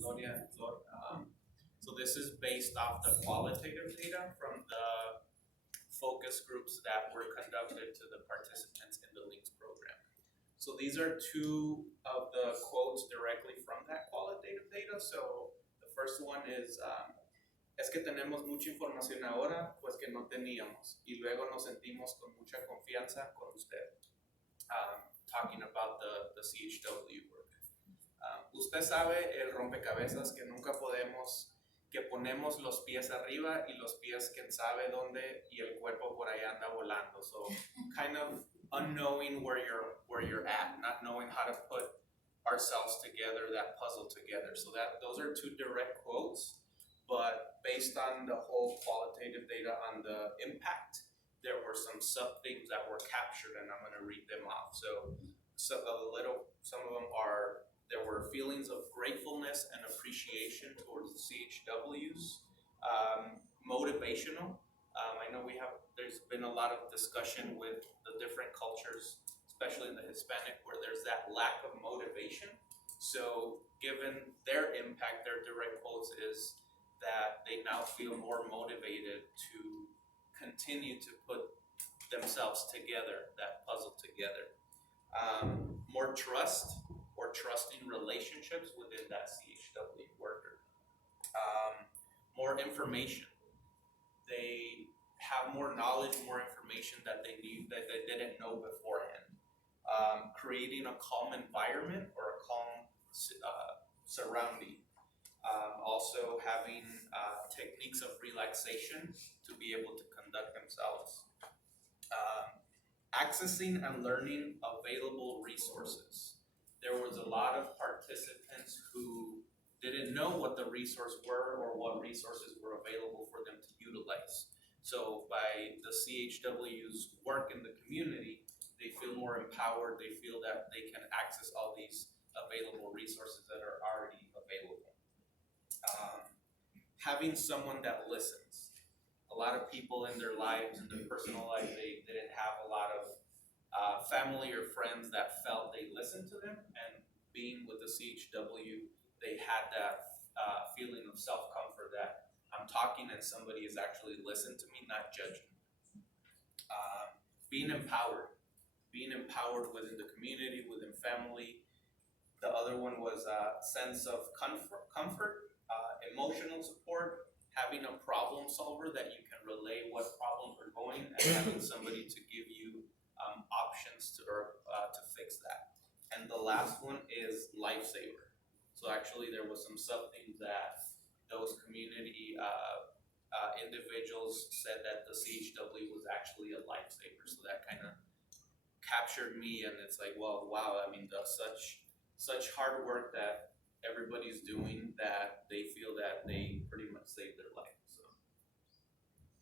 Gloria and Flor. So this is based off the qualitative data from the focus groups that were conducted to the participants in the LINKS program. So these are two of the quotes directly from that qualitative data. So the first one is, es que tenemos mucha información ahora, pues que no teníamos, y luego nos sentimos con mucha confianza con usted. Talking about the CHW work. Usted sabe el rompecabezas que nunca podemos, que ponemos los pies arriba y los pies quién sabe dónde y el cuerpo por ahí anda volando. So kind of unknowing where you're at, not knowing how to put ourselves together, that puzzle together. So those are two direct quotes, but based on the whole qualitative data on the impact, there were some sub themes that were captured, and I'm going to read them off. So some of them are, there were feelings of gratefulness and appreciation towards the CHWs, motivational. I know there's been a lot of discussion with the different cultures, especially in the Hispanic, where there's that lack of motivation. So given their impact, their direct quotes is that they now feel more motivated to continue to put themselves together, that puzzle together. More trust or trusting relationships within that CHW worker. More information. They have more knowledge, more information that they knew that they didn't know beforehand. Creating a calm environment or a calm surrounding. Also having techniques of relaxation to be able to conduct themselves. Accessing and learning available resources. There was a lot of participants who didn't know what the resources were or what resources were available for them to utilize. So by the CHW's work in the community, they feel more empowered, they feel that they can access all these available resources that are already available. Having someone that listens. A lot of people in their lives, in their personal life, they didn't have a lot of family or friends that felt they listened to them, and being with the CHW, they had that feeling of self-comfort that I'm talking and somebody is actually listening to me, not judging. Being empowered within the community, within family. The other one was a sense of comfort, emotional support, having a problem solver that you can relay what problems are going, and having somebody to give you options to fix that. And the last one is lifesaver. So actually there was some sub-themes that those community individuals said that the CHW was actually a lifesaver. So that kind of captured me, and it's like, well, wow, I mean, such hard work that everybody's doing that they feel that they pretty much saved their life. So,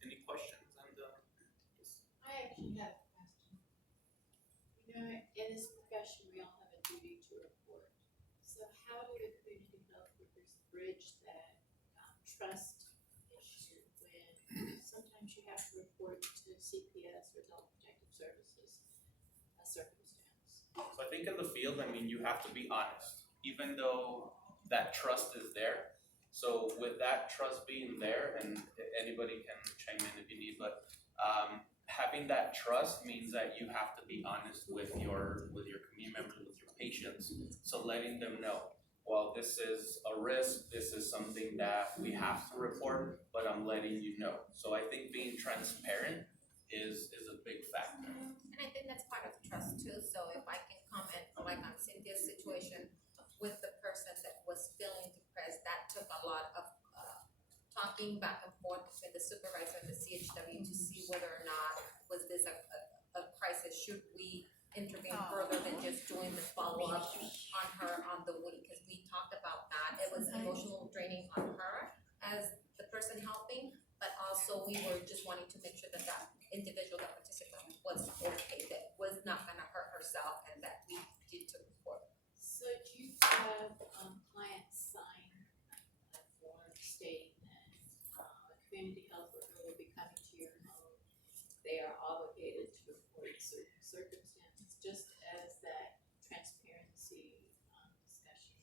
any questions on the? Yes. I actually have a question. You know, in this profession, we all have a duty to report. So how do the community health workers bridge that trust issue when sometimes you have to report to CPS or Adult Protective Services a circumstance? So I think in the field, I mean, you have to be honest, even though that trust is there. So with that trust being there, and anybody can chime in if you need, but having that trust means that you have to be honest with your community members, with your patients. So letting them know, well, this is a risk, this is something that we have to report, but I'm letting you know. So I think being transparent is a big factor. And I think that's part of the trust too. So if I can comment, like on Cynthia's situation with the person that was feeling depressed, that took a lot of talking back and forth with the supervisor and the CHW to see whether or not was this a crisis. Should we intervene further than just doing the follow-up on her on the week? Because we talked about that. It was emotional draining on her as the person helping, but also we were just wanting to make sure that that individual, that participant was okay, that was not gonna hurt herself, and that we did to report. So do you have clients sign a form stating that a community health worker will be coming to your home? They are obligated to report certain circumstances, just as that transparency discussion.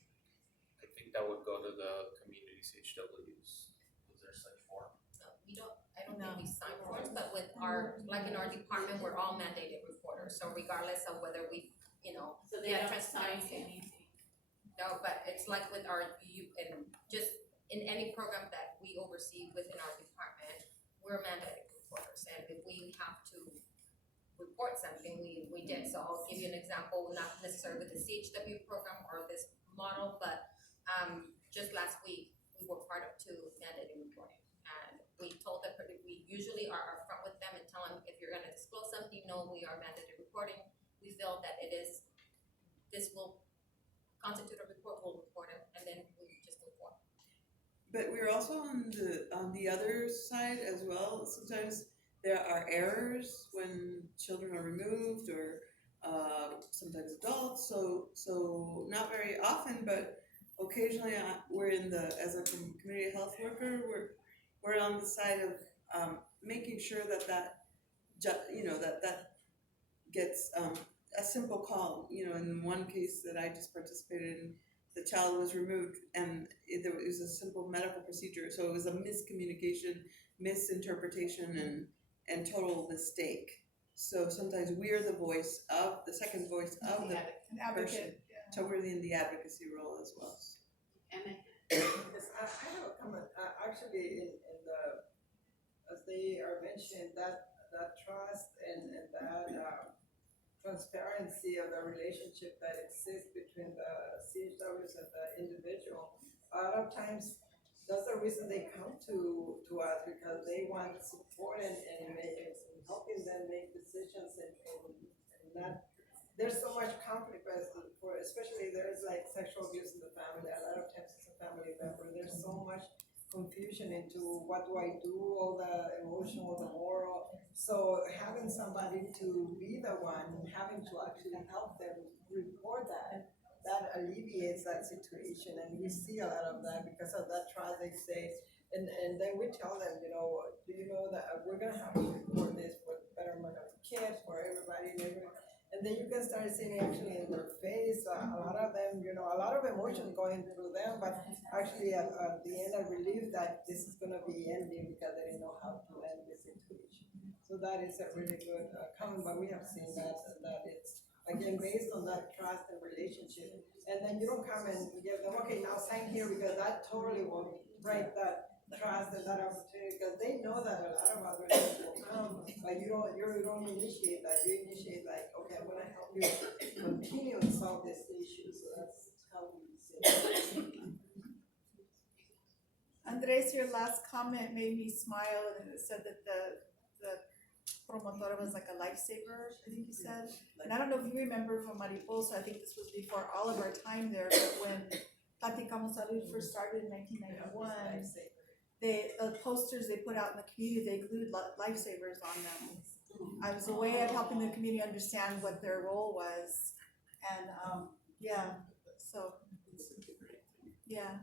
I think that would go to the community CHWs. Was there such form? I don't think we sign forms, but with our, like in our department, we're all mandated reporters, so regardless of whether we, So they Yeah, don't sign transparency. anything. no, but it's like with our, and just in any program that we oversee within our department, we're mandated reporters, and if we have to report something, we did, so I'll give you an example, not necessarily with the CHW program or this model, but, just last week, we were part of 2 mandated reporting. And we told them, we usually are upfront with them and tell them, if you're gonna disclose something, no, we are mandated reporting. We feel that this will constitute a report, we'll report it, and then we just move forward. But we're also on the other side as well. Sometimes there are errors when children are removed or sometimes adults. So not very often, but occasionally we're as a community health worker, we're on the side of making sure that gets a simple call. In one case that I just participated in, the child was removed and it was a simple medical procedure, so it was a miscommunication, misinterpretation, and total mistake. So sometimes we're the second voice of the An advocate, person. So we're in the advocacy role as well. Emma, Yes, I have a comment, actually, in the, as they are mentioning, that trust and that transparency of the relationship that exists between the CHWs and the individual, a lot of times, that's the reason they come to us, because they want support and helping them make decisions and not, there's so much conflict, especially there's like sexual abuse in the family, a lot of times it's a family member, there's so much confusion into what do I do, all the emotional, the moral. So having somebody to be the one, having to actually help them report that alleviates that situation, and we see a lot of that because of that trust they say. And then we tell them, do you know that we're gonna have to report this for the betterment of the kids, for everybody, and then you can start seeing actually in their face, a lot of them, a lot of emotion going through them, but actually at the end I believe that this is gonna be ending because they didn't know how to end this situation. So that is a really good comment, but we have seen that it's, again, based on that trust and relationship. And then you don't come and give them, okay, now sign here, because that totally will break that trust and that opportunity, because they know that a lot of other things will come, but you don't initiate that. You initiate like, okay, I'm gonna help you continue to solve this issue. So that's how we see it. Andres, your last comment made me smile, and it said that the promotora was like a lifesaver, I think you said. And I don't know if you remember from Mariposa, I think this was before all of our time there, but when Platicamos Salud first started in 1991, the posters they put out in the community, they glued lifesavers on them. I was a way of helping the community understand what their role was, and yeah, so yeah.